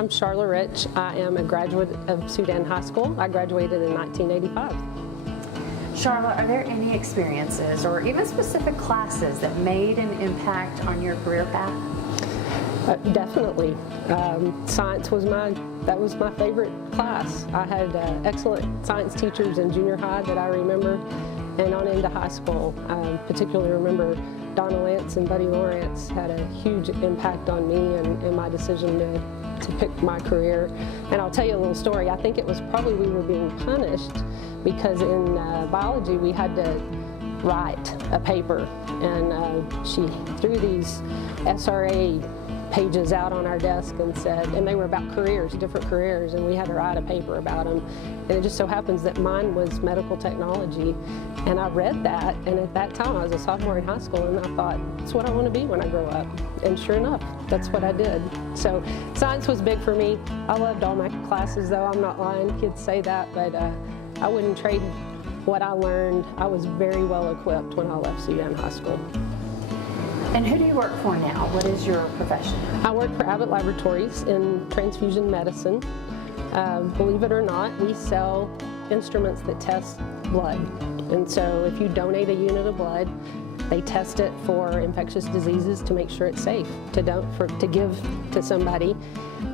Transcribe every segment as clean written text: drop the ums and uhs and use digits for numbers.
I'm Sharla Rich. I am a graduate of Sudan High School. I graduated in 1985. Sharla, are there any experiences or even specific classes that made an impact on your career path? Definitely. Science was my favorite class. I had excellent science teachers in junior high that I remember, and on into high school. I particularly remember Donna Lance and Buddy Lawrence had a huge impact on me and my decision to pick my career. And I'll tell you a little story. I think it was probably we were being punished because in biology we had to write a paper, and she threw these SRA pages out on our desk and said, and they were about careers, different careers, and we had to write a paper about them. And it just so happens that mine was medical technology, and I read that, and at that time I was a sophomore in high school, and I thought, that's what I want to be when I grow up. And sure enough, that's what I did. So science was big for me. I loved all my classes, though. I'm not lying, kids say that, but I wouldn't trade what I learned. I was very well equipped when I left Sudan High School. And who do you work for now? What is your profession? I work for Abbott Laboratories in transfusion medicine. Believe it or not, we sell instruments that test blood. And so if you donate a unit of blood, they test it for infectious diseases to make sure it's safe to give to somebody.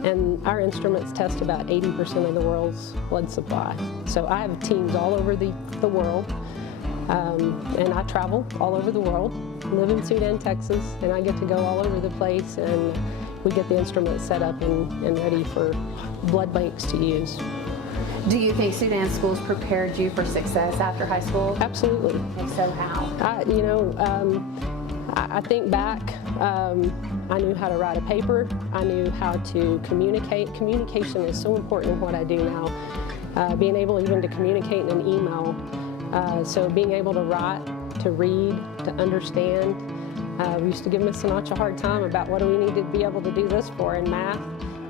And our instruments test about 80% of the world's blood supply. So I have teams all over the world. And I travel all over the world, live in Sudan, Texas, and I get to go all over the place, and we get the instruments set up and ready for blood banks to use. Do you think Sudan schools prepared you for success after high school? Absolutely. If so, how? I think back, I knew how to write a paper, I knew how to communicate. Communication is so important in what I do now. Being able even to communicate in an email. So being able to write, to read, to understand. We used to give Miss Sinatra a hard time about what do we need to be able to do this for in math,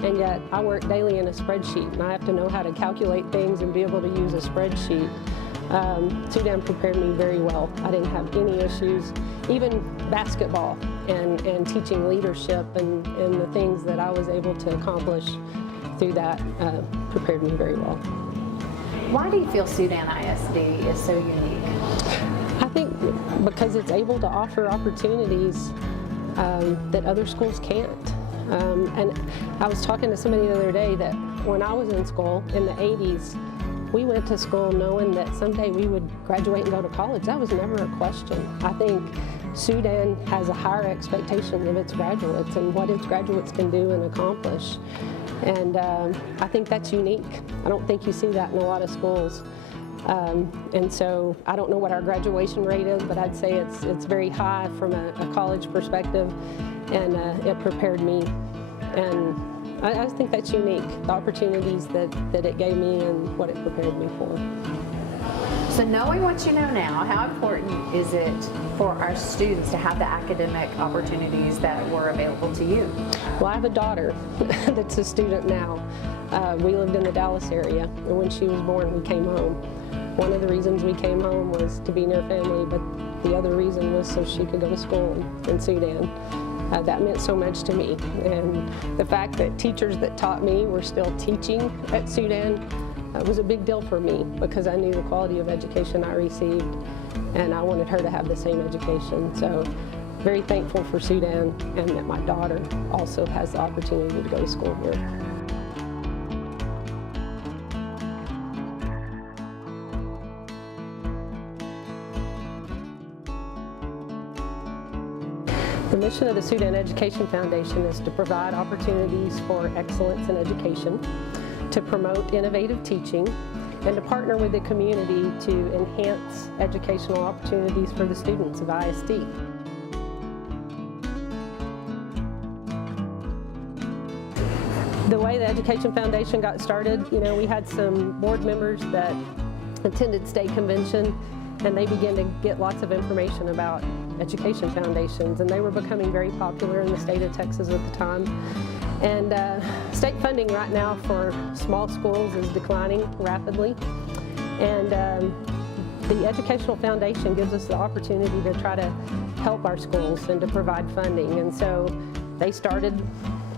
and yet I work daily in a spreadsheet, and I have to know how to calculate things and be able to use a spreadsheet. Sudan prepared me very well. I didn't have any issues. Even basketball and teaching leadership and the things that I was able to accomplish through that prepared me very well. Why do you feel Sudan ISD is so unique? I think because it's able to offer opportunities that other schools can't. And I was talking to somebody the other day that when I was in school in the 80s, we went to school knowing that someday we would graduate and go to college. That was never a question. I think Sudan has a higher expectation of its graduates and what its graduates can do and accomplish. And I think that's unique. I don't think you see that in a lot of schools. And so I don't know what our graduation rate is, but I'd say it's very high from a college perspective, and it prepared me. And I just think that's unique, the opportunities that it gave me and what it prepared me for. So knowing what you know now, how important is it for our students to have the academic opportunities that were available to you? Well, I have a daughter that's a student now. We lived in the Dallas area, and when she was born, we came home. One of the reasons we came home was to be near family, but the other reason was so she could go to school in Sudan. That meant so much to me, and the fact that teachers that taught me were still teaching at Sudan was a big deal for me, because I knew the quality of education I received, and I wanted her to have the same education. So very thankful for Sudan, and that my daughter also has the opportunity to go to school here. The mission of the Sudan Education Foundation is to provide opportunities for excellence in education, to promote innovative teaching, and to partner with the community to enhance educational opportunities for the students of ISD. The way the Education Foundation got started, we had some board members that attended state convention, and they began to get lots of information about education foundations, and they were becoming very popular in the state of Texas at the time. And state funding right now for small schools is declining rapidly, and the Educational Foundation gives us the opportunity to try to help our schools and to provide funding. And so they started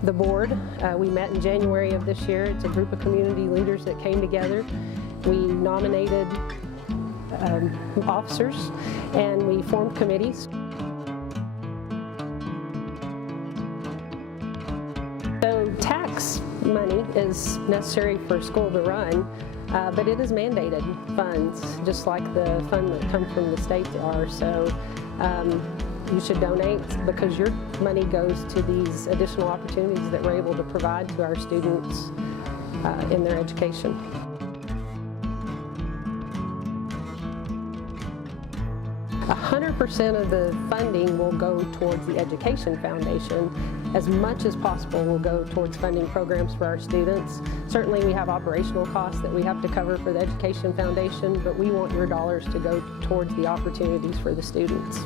the board. We met in January of this year. It's a group of community leaders that came together. We nominated officers and we formed committees. So tax money is necessary for school to run, but it is mandated funds, just like the funds that come from the state are. So you should donate because your money goes to these additional opportunities that we're able to provide to our students in their education. 100% of the funding will go towards the Education Foundation. As much as possible will go towards funding programs for our students. Certainly we have operational costs that we have to cover for the Education Foundation, but we want your dollars to go towards the opportunities for the students.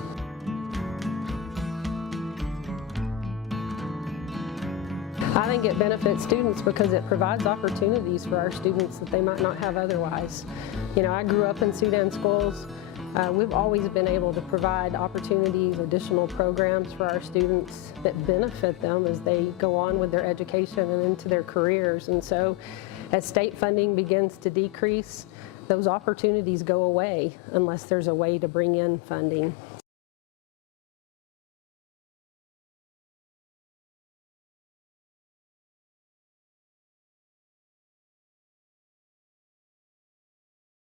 I think it benefits students because it provides opportunities for our students that they might not have otherwise. You know, I grew up in Sudan schools. We've always been able to provide opportunities, additional programs for our students that benefit them as they go on with their education and into their careers. And so as state funding begins to decrease, those opportunities go away unless there's a way to bring in funding.